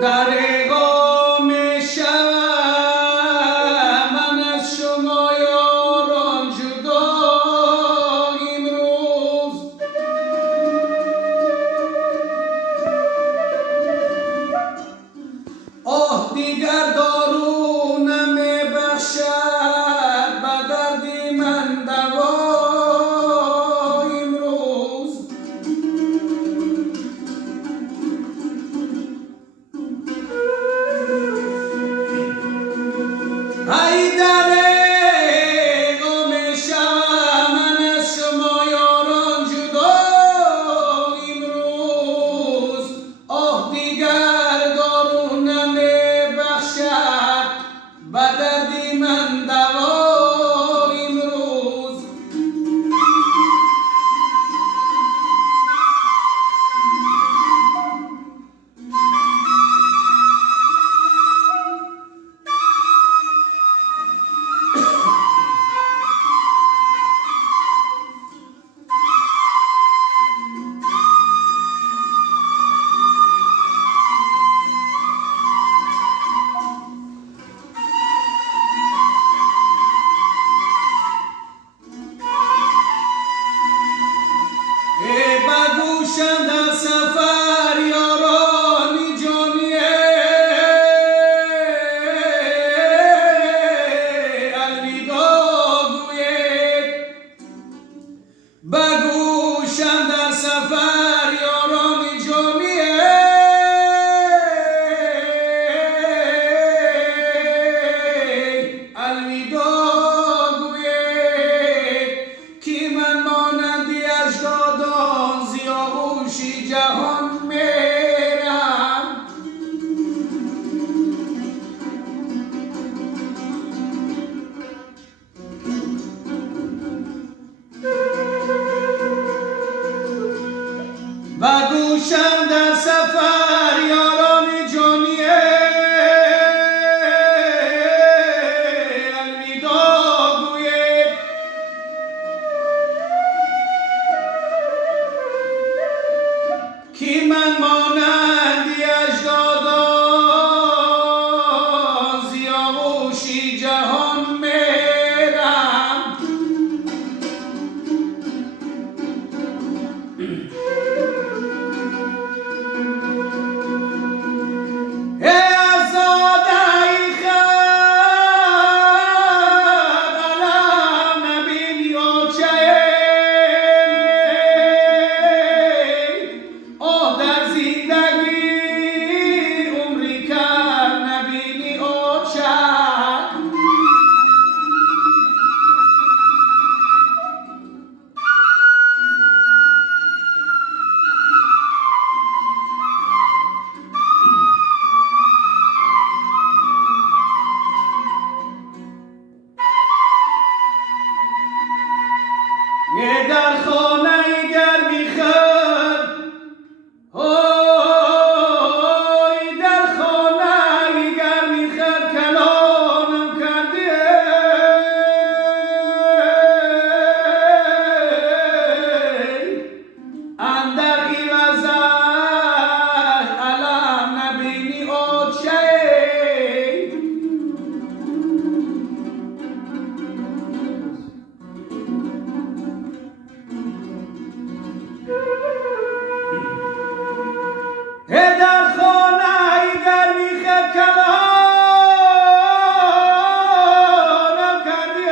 در اقام شب من از شما یاران جدا امروز آه دیگر دارو نمیبخشد به دردی من دوا امروز ای در اقام شب من از شما یاران جدا امروز آه دیگر دارو نمیبخشد به دردی من دوا امروز بگوشم در سفر یارانی جانیه الوداع گوید بگوشم در سفر یارانی جانیه الوداع گوید که من مانندی اجدادان زیاوشی جهان میرم بگوشم در سفر یاران جانیه الوداع گوید که من مانندی اجدادان زیاوشی جهان میرم ای آزاده ای خود علم نبینی آچه آه در زندگی عمری کر نبینی آچه یه در خانه گرمی خود اوی در خانه گرمی خود کلانم کردی اندر عوضش علم نبینی آچه در خانه گرمی خود کلانم کردی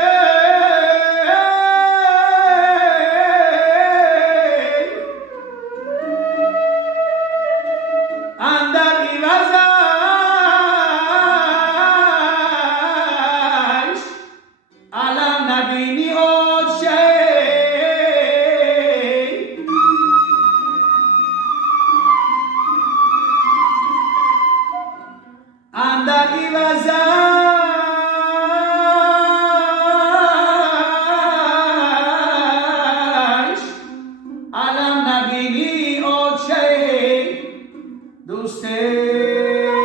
اندر عوضش علم نبینی آچه اندر عوضش علم نبینی آچه দুস্থের